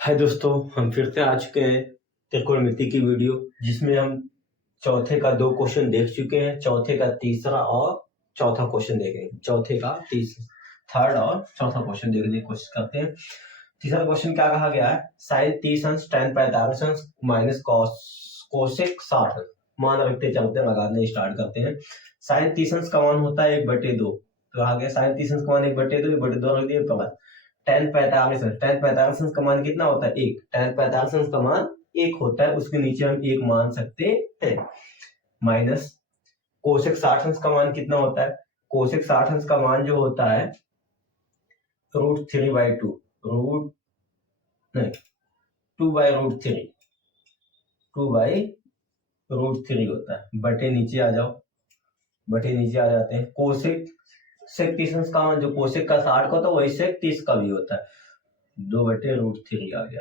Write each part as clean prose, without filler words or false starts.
हाय दोस्तों, हम फिर से आ चुके हैं त्रिकोणमिति की वीडियो, जिसमें हम चौथे का 2 क्वेश्चन देख चुके हैं। चौथे का तीसरा और चौथा क्वेश्चन देखेंगे। चौथे का थर्ड और चौथा क्वेश्चन देखने की कोशिश करते हैं। तीसरा क्वेश्चन क्या कहा गया है? साइन 30 अंश tan 45 अंश माइनस कोसेक 60 अंश मान रखते चलते लगाने स्टार्ट करते हैं। साइन 30 अंश का मान होता है 1/2। तो आ गया साइन 30 अंश का मान 1/2 रख दिए प्लस tan 45 अंश। tan 45 अंश का मान कितना होता है? 1। tan 45 अंश का मान 1 होता है, उसके नीचे हम 1 मान सकते हैं। माइनस कोसेक 60 अंश का मान कितना होता है? कोसेक 60 अंश का मान जो होता है √3/2 2/√3 होता है। बटे नीचे आ जाओ, बटे नीचे आ जाते हैं। कोसेक 30 अंश का मान जो कोसेक का 60 का होता है वही सेक 30 का भी होता है। 2/√3 आ गया।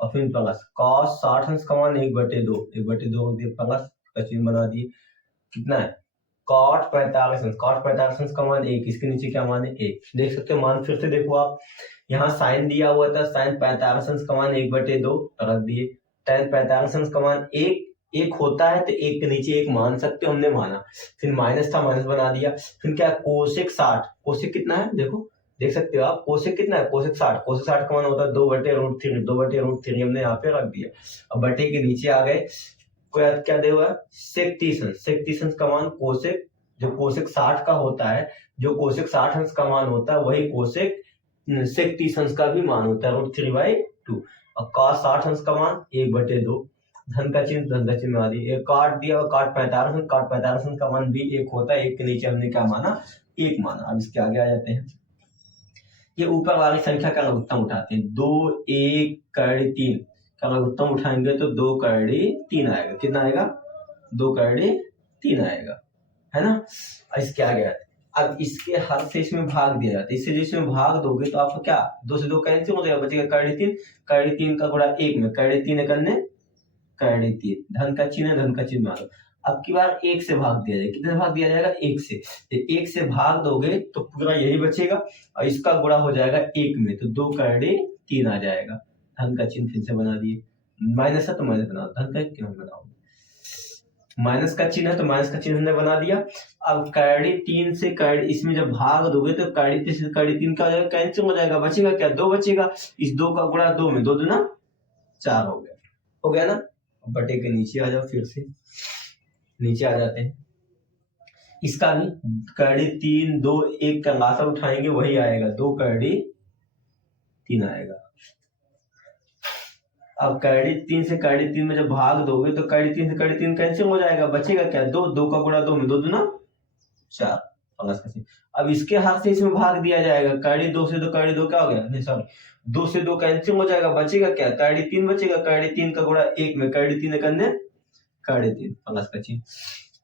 और फिर प्लस cos 60 अंश का मान 1/2 प्लस का चिन्ह बना दिए। कितना है? cot 45 अंश का मान 1। इसके नीचे क्या मान है? 1। देख सकते हो मान, फिर से देखो आप, यहाँ साइन दिया हुआ था, साइन 45 अंश का मान 1/2 रख दिए। tan 45 अंश का मान 1 होता है, तो 1 के नीचे 1 मान सकते हो, हमने माना। फिर माइनस था, माइनस बना दिया। फिर क्या? कोसेक 60, कोसेक कितना है देखो, देख सकते हो आप, कोसेक कितना है? कोसेक 60 का मान होता है 2/√3 हमने यहाँ पे रख दिया। अब बटे के नीचे आ गए, क्या दे हुआ है? सेक 30 अंश का मान कोसेक, जो कोसेक 60 का होता है, जो कोसेक 60 अंश का मान होता है वही कोसेक सेक 30 अंश का भी मान होता है √3/2। और cos 60 अंश का मान 1/2, धन का चिन्ह बना दिया। एक काट दिया और काट 45 अंश का मान भी 1 होता है, 1 के नीचे हमने क्या माना? 1 माना। अब इसके आगे आ जाते हैं। ये ऊपर वाली संख्या का लघुत्तम उठाते हैं। 2 1 कड़ी 3 का लघुत्तम उठाएंगे तो 2 कड़ी 3 आएगा। कितना आएगा? 2 कड़ी 3 आएगा, है ना। इसके आगे आते हैं। अब इसके हर से इसमें भाग दिया जाता है। इससे जो इसमें भाग दोगे तो आपको क्या? 2 से 2 कैंसिल हो जाएगा, बचेगा कड़ी 3। कड़ी 3 का गुणा 1 में कड़ी 3 करने कड़ी 3, धन का चिन्ह मारो। अब की बार 1 से भाग दिया जाएगा। कितने भाग दिया जाएगा? 1 से। 1 से भाग दोगे तो पूरा यही बचेगा और इसका गुणा हो जाएगा 1 में, तो 2 कड़ी 3 आ जाएगा। धन का चिन्ह फिर से बना दिए। माइनस है तो माइनस बनाओ, धन का क्यों बनाओ? माइनस का चिन्ह है तो माइनस का चिन्ह हमने बना दिया। अब कड़ी 3 से कड़ी, इसमें जब भाग दोगे तो कड़ी 3 से कड़ी 3 का हो जाएगा, कैंसिल हो जाएगा। बचेगा क्या? 2 बचेगा। इस 2 का गुणा 2 में 2 दूना 4 हो गया ना। बटे के नीचे आ जाओ, फिर से नीचे आ जाते हैं। इसका भी कड़ी 3 2 1 का लासा उठाएंगे वही आएगा, 2 कड़ी 3 आएगा। अब कड़ी 3 से कड़ी 3 में जब भाग दोगे तो कड़ी 3 से कड़ी 3 कैंसिल हो जाएगा। बचेगा क्या? 2 का गुणा 2 में 2 दूना 4 प्लस का। अब इसके हाथ से इसमें भाग दिया जाएगा। कड़ी 2 से 2 कड़ी 2 क्या हो गया? नहीं सॉरी, 2 से 2 कैंसिल हो जाएगा। बचेगा क्या? कड़ी 3 बचेगा। कड़ी 3 का गुणा 1 में कड़ी 3 करने कड़ी 3 प्लस का चिन्ह।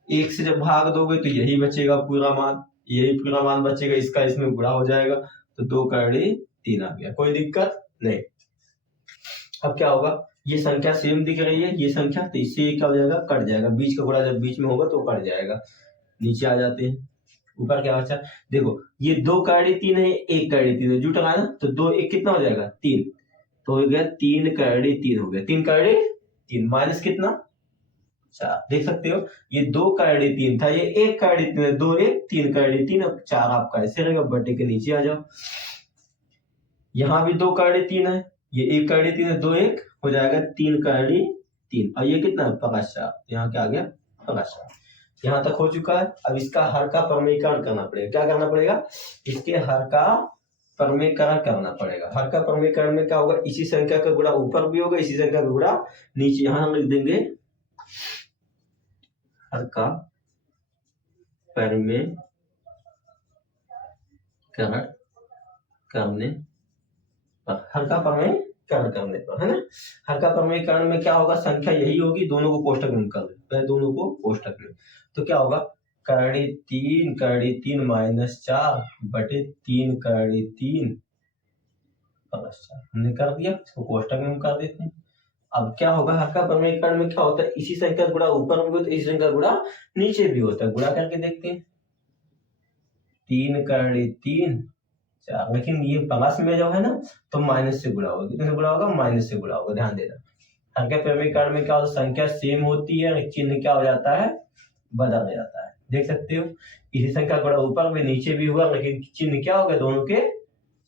1 से जब भाग दोगे तो यही बचेगा पूरा मान, यही पूरा मान बचेगा। इसका इसमें गुणा हो जाएगा तो 2 कड़ी 3 आ गया। कोई दिक्कत नहीं। अब क्या होगा? ये संख्या सेम दिख रही है, ये संख्या, तो इससे ये क्या हो जाएगा? कट जाएगा। बीच का गुणा जब बीच में होगा तो कट जाएगा। नीचे आ जाते हैं। ऊपर क्या बचा? देखो, ये 2 कड़ी 3 है, 1 कड़ी 3 है, जुट रहा है ना, तो 2 1 कितना हो जाएगा? 3, तो हो गया 3 कड़ी 3 हो गया। 3 कड़ी 3 माइनस कितना? 4। देख सकते हो, ये 2 कड़ी 3 था, ये 1 कड़ी 3 है। 2 1 3 कड़ी 3 और 4 आपका ऐसे रहेगा। बटे के नीचे आ जाओ। यहाँ भी 2 कड़ी 3 है, ये 1 कड़ी 3 है, 2 1 हो जाएगा 3 कड़ी 3 और ये कितना है? प्लस 4। यहाँ क्या आ गया? प्लस 4। यहाँ तक हो चुका है। अब इसका हर का प्रमेयीकरण करना पड़ेगा। क्या करना पड़ेगा? इसके हर का प्रमेयीकरण करना पड़ेगा। हर का प्रमेयीकरण में क्या होगा? इसी संख्या का गुणा ऊपर भी होगा, इसी संख्या का गुणा नीचे। यहाँ हम लिख देंगे हर का प्रमेयीकरण करने पर, हर का प्रमेयीकरण करने पर, है ना। हर का प्रमेयीकरण में क्या होगा? संख्या यही होगी, दोनों को कोष्टक में कर दे, दोनों को कोष्टक में। तो क्या होगा? कड़ी 3 माइनस 4 बटे 3 कड़ी 3 प्लस 4 हमने कर दिया। इसको कोष्टक में कर देते हैं। अब क्या होगा? हर का प्रमेयीकरण में क्या होता है? इसी संख्या गुणा ऊपर भी होता है, इसी संख्या गुणा नीचे भी होता है। गुणा करके देखते हैं। 3 कड़ी 3 4, लेकिन ये प्लस में जो है ना तो माइनस से गुणा होगा, कितने से गुणा होगा, माइनस से गुणा होगा, ध्यान देना। संख्या पैमाने कार्ड में क्या होता है, संख्या सेम होती है, चिन्ह क्या हो जाता है, बदल जाता है, देख सकते हो। इसी संख्या गुणा ऊपर भी नीचे भी हुआ, लेकिन चिन्ह क्या हो गया, दोनों के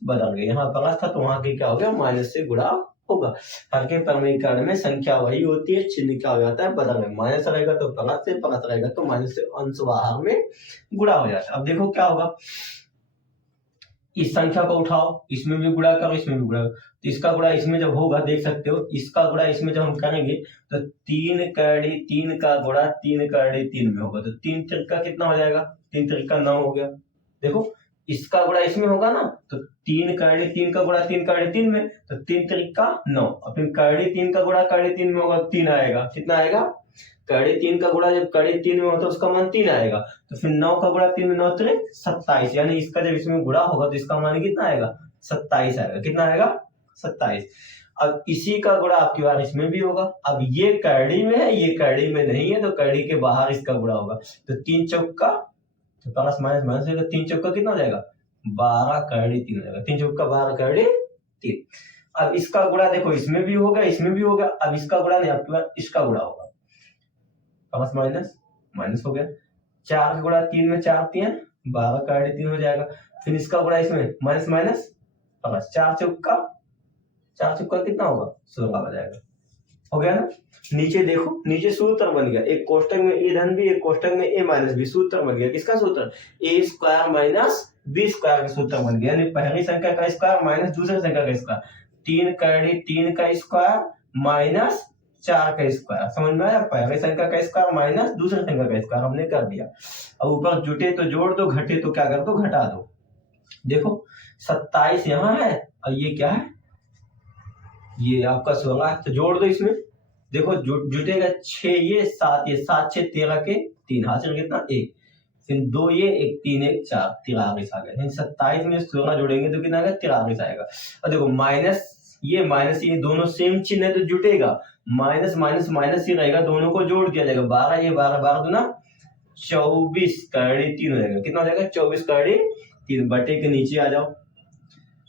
बदल गए, यहाँ प्लस था तो वहां के क्या हो गया, माइनस से गुणा होगा। हर के प्रमेयीकरण में संख्या वही होती है, चिन्ह क्या हो जाता है, बदल में, माइनस रहेगा तो प्लस से, प्लस रहेगा तो माइनस से, अंश बाहर में गुणा हो जाता है। अब देखो क्या होगा, इस संख्या को उठाओ, इसमें भी गुणा करो, इसमें भी गुणा करो, तो इसका गुणा इसमें जब होगा, देख सकते हो, इसका गुणा इसमें जब हम करेंगे तो 3 कड़ी 3 का गुणा 3 कड़ी 3 में होगा, तो 3 त्रिका कितना हो जाएगा, 3 त्रिका 9 हो गया। देखो इसका गुणा इसमें होगा ना, तो 3 कड़ी 3 का गुणा 3 कड़ी 3 में, तो 3 त्रिका 9, और फिर कड़ी 3 का गुणा कड़ी 3 में होगा, 3 आएगा, कितना आएगा, कड़ी 3 का गुणा जब कड़ी 3 में होता है उसका मान 3 आएगा, तो फिर 9 का गुणा 3 में 9 त्रिक 27, यानी इसका जब इसमें गुणा होगा तो इसका मान कितना आएगा, 27 आएगा, कितना आएगा, 27। अब इसी का गुणा आपकी बार इसमें भी होगा, अब ये कड़ी में है, ये कड़ी में नहीं है, तो कड़ी के बाहर इसका गुणा होगा, तो 3 चौका, तो प्लस माइनस माइनस होगा, 3 चौका कितना हो जाएगा, 12 कड़ी 3 हो जाएगा, 3 चौका 12 कड़ी 3। अब इसका गुणा देखो इसमें भी होगा, इसमें भी होगा, अब इसका गुणा नहीं, आपके पास इसका गुणा होगा, प्लस माइनस माइनस हो गया, 4 का गुणा 3 में 4 3 12 का 3 हो जाएगा, फिर इसका गुणा इसमें माइनस माइनस प्लस, 4 चौका कितना होगा, 16 हो जाएगा, हो गया ना। नीचे देखो, नीचे सूत्र बन गया, एक कोष्टक में ए धन भी, एक कोष्टक में ए माइनस भी, सूत्र बन गया, किसका सूत्र, ए स्क्वायर माइनस बी स्क्वायर का सूत्र बन गया, यानी पहली संख्या का स्क्वायर माइनस दूसरी संख्या का स्क्वायर, 3 कड़ी 3 का स्क्वायर माइनस 4 का स्क्वायर, समझ में आया, पहले संख्या का स्क्वायर माइनस दूसरी संख्या का स्क्वायर हमने कर दिया। अब ऊपर जुटे तो जोड़ दो, घटे तो क्या कर दो, घटा दो। देखो 27 यहाँ है और ये क्या है, ये आपका 16, तो जोड़ दो इसमें, देखो जुटेगा 6 ये 7 ये, 7 6 13 के 3, हासिल कितना 1, फिर 2 ये 1 3 1 4, 43 आ गया, 27 में 16 जोड़ेंगे तो कितना आएगा, 43 आएगा। और देखो माइनस ये दोनों सेम चिन्ह है तो जुटेगा, माइनस माइनस माइनस ही रहेगा, दोनों को जोड़ दिया जाएगा, 12 ये 12 12 दूना 24 कड़ी 3 हो जाएगा, कितना हो जाएगा, 24 कड़ी 3, बटे के नीचे आ जाओ,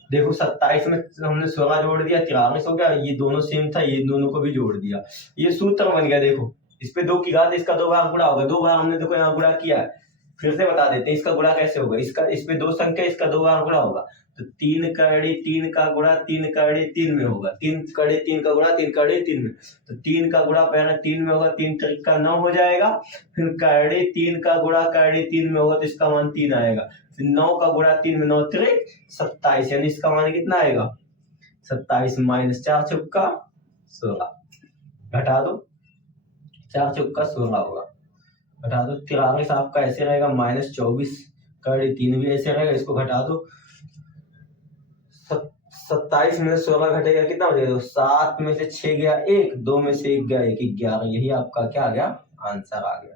देखो 27 में हमने 16 जोड़ दिया, 43 हो गया, ये दोनों सेम था, ये दोनों को भी जोड़ दिया, ये सूत्र बन गया। देखो इस पे 2 की घात, इसका 2 बार गुणा होगा, 2 बार हमने देखो यहाँ गुणा किया है, फिर से बता देते हैं इसका गुणा कैसे होगा, इसका इस पे 2 संख्या, इसका 2 बार गुणा होगा, तो 3 कड़ी 3 का गुणा 3 कड़ी 3 में होगा, 3 कड़ी 3 का गुणा 3 कड़ी 3 में, तो 3 का गुणा पहले 3 में होगा, 3 त्रिका 9 हो जाएगा, फिर कड़ी 3 का गुणा कड़ी 3 में होगा तो इसका मान 3 आएगा, 9 का गुणा 3 में 9 त्रिक 27, यानी इसका मान कितना आएगा, 27 माइनस 4 चौका 16, घटा दो, 4 चौका 16 होगा, घटा दो, 43 आपका ऐसे रहेगा, माइनस 24 कड़ी 3 भी ऐसे रहेगा, इसको घटा दो, 27 में 16 घटेगा कितना हो जाएगा, 7 में से 6 गया 1, 2 में से 1 गया 1, 11, यही आपका क्या आ गया, आंसर आ गया,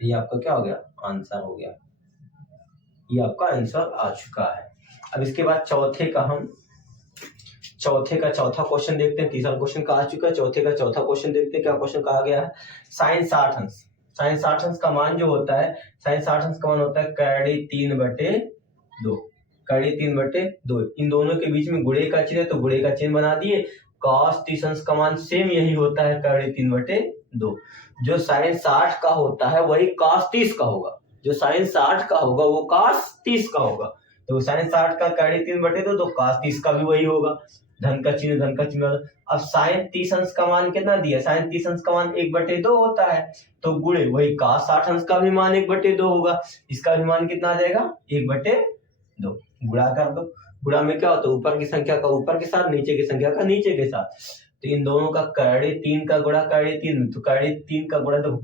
ये आपका क्या हो गया, आंसर हो गया, ये आपका आंसर आ चुका है। अब इसके बाद चौथे का चौथा क्वेश्चन देखते हैं, तीसरा क्वेश्चन का आ चुका है, चौथे का चौथा क्वेश्चन देखते हैं, क्या क्वेश्चन कहा गया है, साइन 60 अंश, साइन 60 अंश का मान जो होता है, साइन 60 अंश का मान होता है कड़ी 3/2, कड़ी 3/2, इन दोनों के बीच में गुणे का चिन्ह है तो गुणे का चिन्ह बना दिए, cos 30 अंश का मान सेम यही होता है कड़ी 3/2, जो साइन 60 का होता है वही cos 30 का होगा, जो साइन 60 का होगा वो cos 30 का होगा, तो साइन 60 का कड़ी 3/2 तो cos 30 का भी वही होगा, धन का चिन्ह। अब साइन 30 अंश का मान कितना दिया, साइन 30 अंश का मान 1/2 होता है, तो गुणे वही cos 60 अंश का भी मान 1/2 होगा, इसका भी मान कितना आ जाएगा, 1/2, गुणा कर दो, गुणा में क्या होता है, ऊपर की संख्या का ऊपर के साथ, नीचे की संख्या का नीचे के साथ, तो इन दोनों का कड़ी 3 का गुणा कड़ी 3, तो कड़ी 3 का गुणा 2,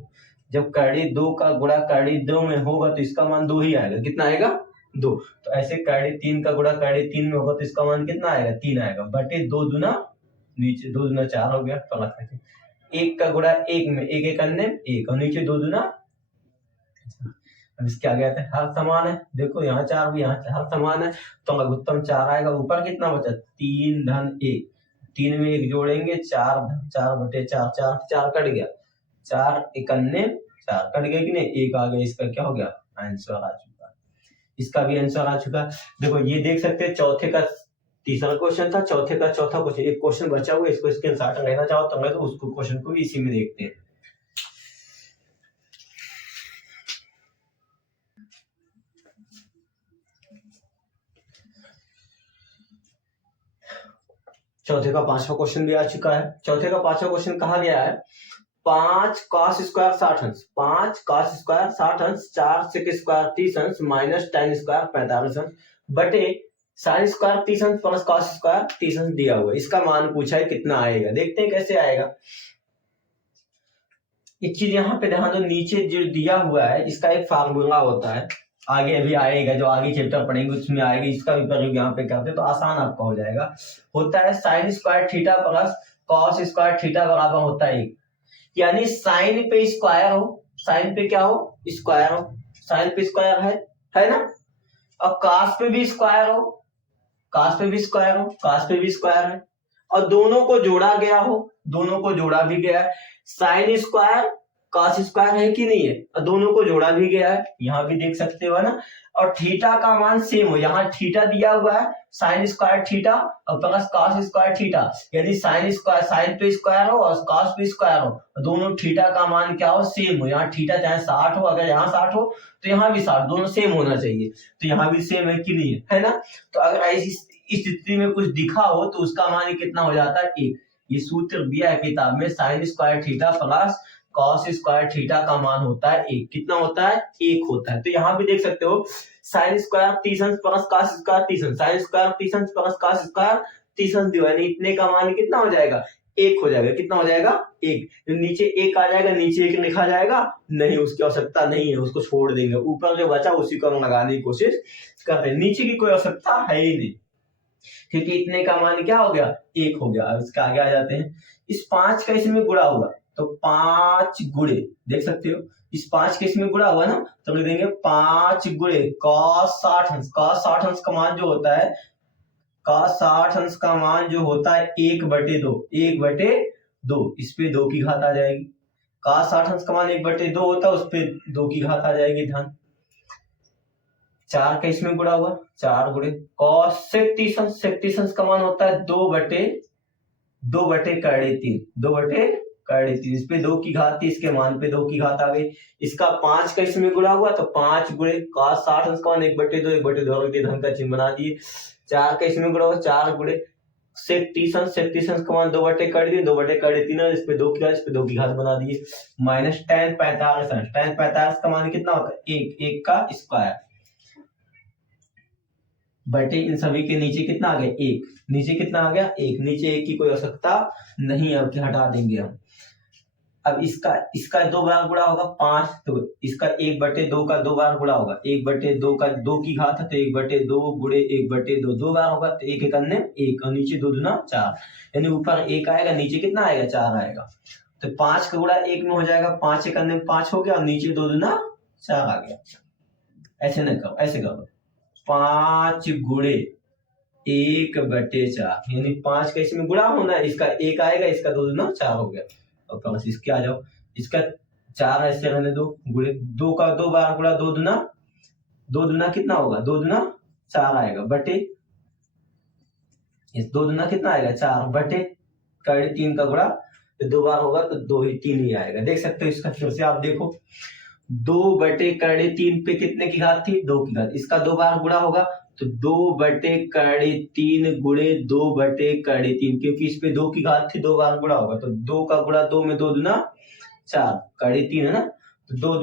जब कड़ी 2 का गुणा कड़ी 2 में होगा तो इसका मान 2 ही आएगा, कितना आएगा, 2, तो ऐसे कड़ी 3 का गुणा कड़ी 3 में होगा तो इसका मान कितना आएगा, 3 आएगा, बटे 2 दूना नीचे 2 दूना 4 हो गया, प्लस 1 का गुणा 1 में 1 1 अन्य 1, और नीचे 2 दूना, अब इसके आगे आते हैं, हर समान है, देखो यहाँ 4 भी यहाँ हर समान है, तो लघुत्तम 4 आएगा, ऊपर कितना बचा 3 धन 1, 3 में 1 जोड़ेंगे 4 4/4, 4 कट गया, 4 1 अन्य 4 कट गया कि नहीं, 1 आ गया, इसका क्या हो गया, आंसर आ चुका है। इसका भी आंसर आ चुका। देखो ये देख सकते हैं, चौथे का तीसरा क्वेश्चन था, चौथे का चौथा क्वेश्चन, एक क्वेश्चन बचा हुआ है, इसको स्क्रीनशॉट लेना चाहो तो मैं तो उसको क्वेश्चन को भी इसी में देखते हैं। चौथे का पांचवा क्वेश्चन भी आ चुका है। चौथे का पांचवा क्वेश्चन कहा गया है 5 cos स्क्वायर 60 अंश, 5 cos स्क्वायर 60 अंश, 4 sec स्क्वायर 30 अंश माइनस tan स्क्वायर 45 अंश बटे sin स्क्वायर 30 अंश प्लस cos स्क्वायर 30 अंश दिया हुआ है। इसका मान पूछा है कितना आएगा, देखते हैं कैसे आएगा। एक चीज यहाँ पे ध्यान दो, नीचे जो दिया हुआ है इसका एक फार्मूला होता है, आगे अभी आएगा, जो आगे चैप्टर पढ़ेंगे उसमें आएगा, इसका भी प्रयोग यहाँ पे करते हैं तो आसान आपका हो जाएगा। होता है sine square theta plus cos square theta बराबर होता है 1, यानी साइन पे स्क्वायर हो, साइन पे क्या हो, स्क्वायर हो, साइन पे स्क्वायर है ना, और कॉस पे भी स्क्वायर हो, कॉस पे भी स्क्वायर हो, कॉस पे भी स्क्वायर है, और दोनों को जोड़ा गया हो, दोनों को जोड़ा भी गया है, साइन स्क्वायर कॉस स्क्वायर है कि नहीं है, और दोनों को जोड़ा भी गया है, यहां भी देख सकते हो ना, और थीटा का मान सेम हो, यहाँ थीटा दिया हुआ है साइन स्क्वायर थीटा और प्लस कॉस स्क्वायर थीटा, यानी साइन स्क्वायर साइन पे स्क्वायर हो और कॉस पे स्क्वायर हो, दोनों थीटा का मान क्या हो, सेम हो, यहाँ थीटा चाहे 60 हो, अगर यहाँ 60 हो तो यहाँ भी 60, दोनों सेम होना चाहिए, तो यहाँ भी सेम है कि नहीं है ना। तो अगर ऐसी स्थिति में कुछ दिखा हो तो उसका मान कितना हो जाता है 1। ये सूत्र दिया है किताब में, sine square theta plus cos square theta का मान होता है 1, कितना होता है 1 होता है। तो यहाँ भी देख सकते हो साइन स्क्वायर 30 अंश प्लस कॉस स्क्वायर 30 अंश, साइन स्क्वायर 30 अंश प्लस कॉस स्क्वायर 30 अंश दिया, यानी इतने का मान कितना हो जाएगा 1 हो जाएगा, कितना हो जाएगा 1। तो नीचे 1 आ जाएगा, नीचे 1 लिखा जाएगा नहीं, उसकी आवश्यकता नहीं है, उसको छोड़ देंगे, ऊपर जो बचा उसी को हम लगाने की कोशिश करते हैं, नीचे की कोई आवश्यकता है ही नहीं, क्योंकि इतने का मान क्या हो गया 1 हो गया। अब इसके आगे आ जाते हैं, इस 5 का इसमें गुणा हुआ तो 5 गुणे, देख सकते हो इस 5 के इसमें गुणा हुआ ना, तो लिख देंगे 5 गुणे cos 60 अंश, cos 60 अंश का मान जो होता है, cos 60 अंश का मान जो होता है 1/2, 1/2, इस पे 2 की घात आ जाएगी, cos 60 अंश का मान 1/2 होता है, उस पे 2 की घात आ जाएगी, ध्यान। 4 का इसमें गुणा हुआ, 4 गुणे cos 30 अंश का मान होता है 2/3, 2/3, इस पे 2 की घात थी, इसके मान पे 2 की घात आ गई। इसका 5 का इसमें गुणा हुआ तो 5 गुणे cos 60 अंश का मान 1/2 धन का चिन्ह बना दिए। 4 का इसमें गुणा हुआ, 4 गुणे sec 30 अंश का मान 2/3, इस पे 2 की घात, इस पे 2 की घात बना दिए, माइनस tan 45 अंश, tan 45 का मान कितना होता है 1 का स्क्वायर बटे इन सभी के नीचे कितना आ गया 1, नीचे कितना आ गया 1, नीचे 1 की कोई आवश्यकता नहीं, अब हटा देंगे हम। अब इसका 2 बार गुणा होगा 5, तो इसका 1/2 का 2 बार गुणा होगा, 1/2 का 2 की घात है तो 1/2 गुणे 1/2 2 बार होगा, तो 1 अन्य 1 और नीचे 2 दूना 4, यानी ऊपर 1 आएगा, नीचे कितना आएगा 4 आएगा, तो 5 का गुणा 1 में हो जाएगा, 5 1 अन्य 5 हो गया और नीचे 2 दूना 4 आ गया। ऐसे न करो, ऐसे करो 5 गुणे 1/4, यानी 5 का इसमें गुणा होना है, इसका 1 आएगा, इसका 2 दूना 4 हो गया। और प्लस इसके आ जाओ, इसका 4 ऐसे रहने दो, गुणे 2 का 2 बार गुणा 2 दूना कितना होगा 2 दूना 4 आएगा, बटे इस 2 दूना कितना आएगा 4 बटे 3 का गुणा, तो 2 बार होगा तो 2 ही 3 ही आएगा। देख सकते हो इसका फिर से आप देखो, 2/3 पे कितने की घात थी 2 की घात, इसका 2 बार गुणा होगा तो 2/3 गुणे 2/3, क्योंकि इस पे 2 की घात थी 2 बार गुणा होगा, तो 2 का गुणा 2 में 2 दूना 4, 3 है ना, तो 2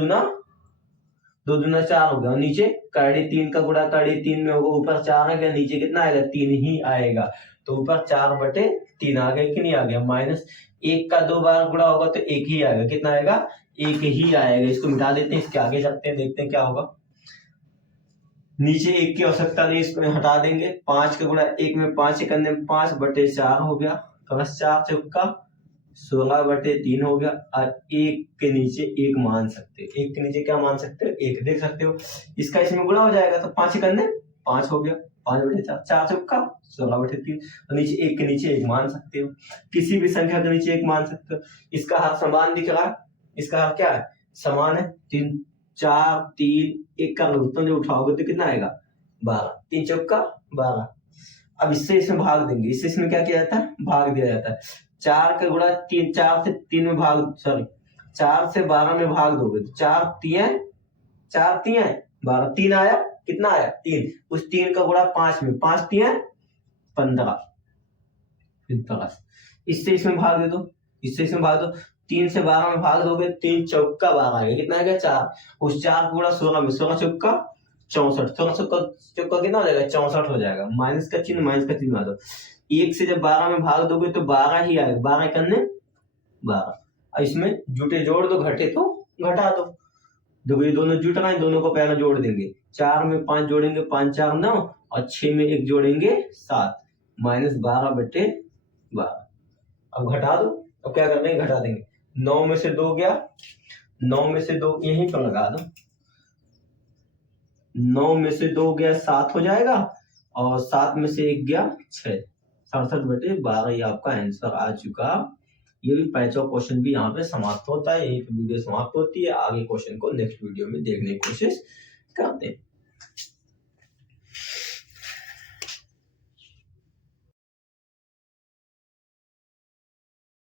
दूना 4 हो गया, और नीचे 3 का गुणा 3 में होगा, ऊपर 4 है, नीचे कितना आएगा 3 ही आएगा, तो ऊपर 4/3 आ गया कि नहीं आ गया, माइनस 1 का 2 बार गुणा होगा तो 1 ही आएगा, कितना आएगा 1 ही आएगा। इसको मिटा देते हैं, इसके आगे चलते हैं, देखते हैं क्या होगा। नीचे 1 की आवश्यकता नहीं, इसको हटा देंगे, 5 का गुणा 1 में 5 1 अन्य 5/4 हो गया, प्लस 4 चौका 16/3 हो गया, और 1 के नीचे 1 मान सकते हैं, 1 के नीचे क्या मान सकते हो 1, देख सकते हो इसका इसमें गुणा हो जाएगा, तो 5 1 अन्य 5 हो गया, 5/4, 4 चौका 16/3, और नीचे 1 के नीचे 1 मान सकते हो, किसी भी संख्या के नीचे 1 मान सकते हो। इसका हर समान दिख रहा है, इसका हर क्या है समान है, 3 4 3 1 का लघुत्तम जब उठाओगे तो कितना आएगा 12, 3 चौका 12। अब इससे इसमें भाग देंगे, इससे इसमें क्या किया जाता है भाग दिया जाता है। 4 का गुणा 3, 4 से 3 में भाग, सॉरी 4 से 12 में भाग दोगे तो 4 3 12, 3 आया, कितना आया 3, उस 3 का गुणा 5 में, 5 3 15, 15। इससे इसमें भाग दे दो, इससे इसमें भाग दो, 3 से 12 में भाग दोगे 3 चौका 12 आएगा, कितना आएगा 4, उस 4 का गुणा 16 में, 16 चौका 64, 16 चौका कितना हो जाएगा 64 हो जाएगा। माइनस का चिन्ह मार दो, 1 से जब 12 में भाग दोगे तो 12 ही आएगा, 12 करने 12। इसमें जुटे जोड़ दो, घटे तो घटा दो। देखो ये दोनों जुट रहे हैं, दोनों को पहले जोड़ देंगे, 4 में 5 जोड़ेंगे 5 4 9, और 6 में 1 जोड़ेंगे 7, माइनस 12 बटे 12। अब घटा दो, अब क्या कर देंगे घटा देंगे, 9 में से 2 गया, 9 में से 2 यहीं पर लगा दो, 9 में से 2 गया 7 हो जाएगा, और 7 में से 1 गया 6, 67 बटे 12 ये आपका आंसर आ चुका। ये भी 5वां क्वेश्चन भी यहाँ पे समाप्त होता है, यही पे वीडियो समाप्त होती है। आगे क्वेश्चन को नेक्स्ट वीडियो में देखने की कोशिश करते हैं।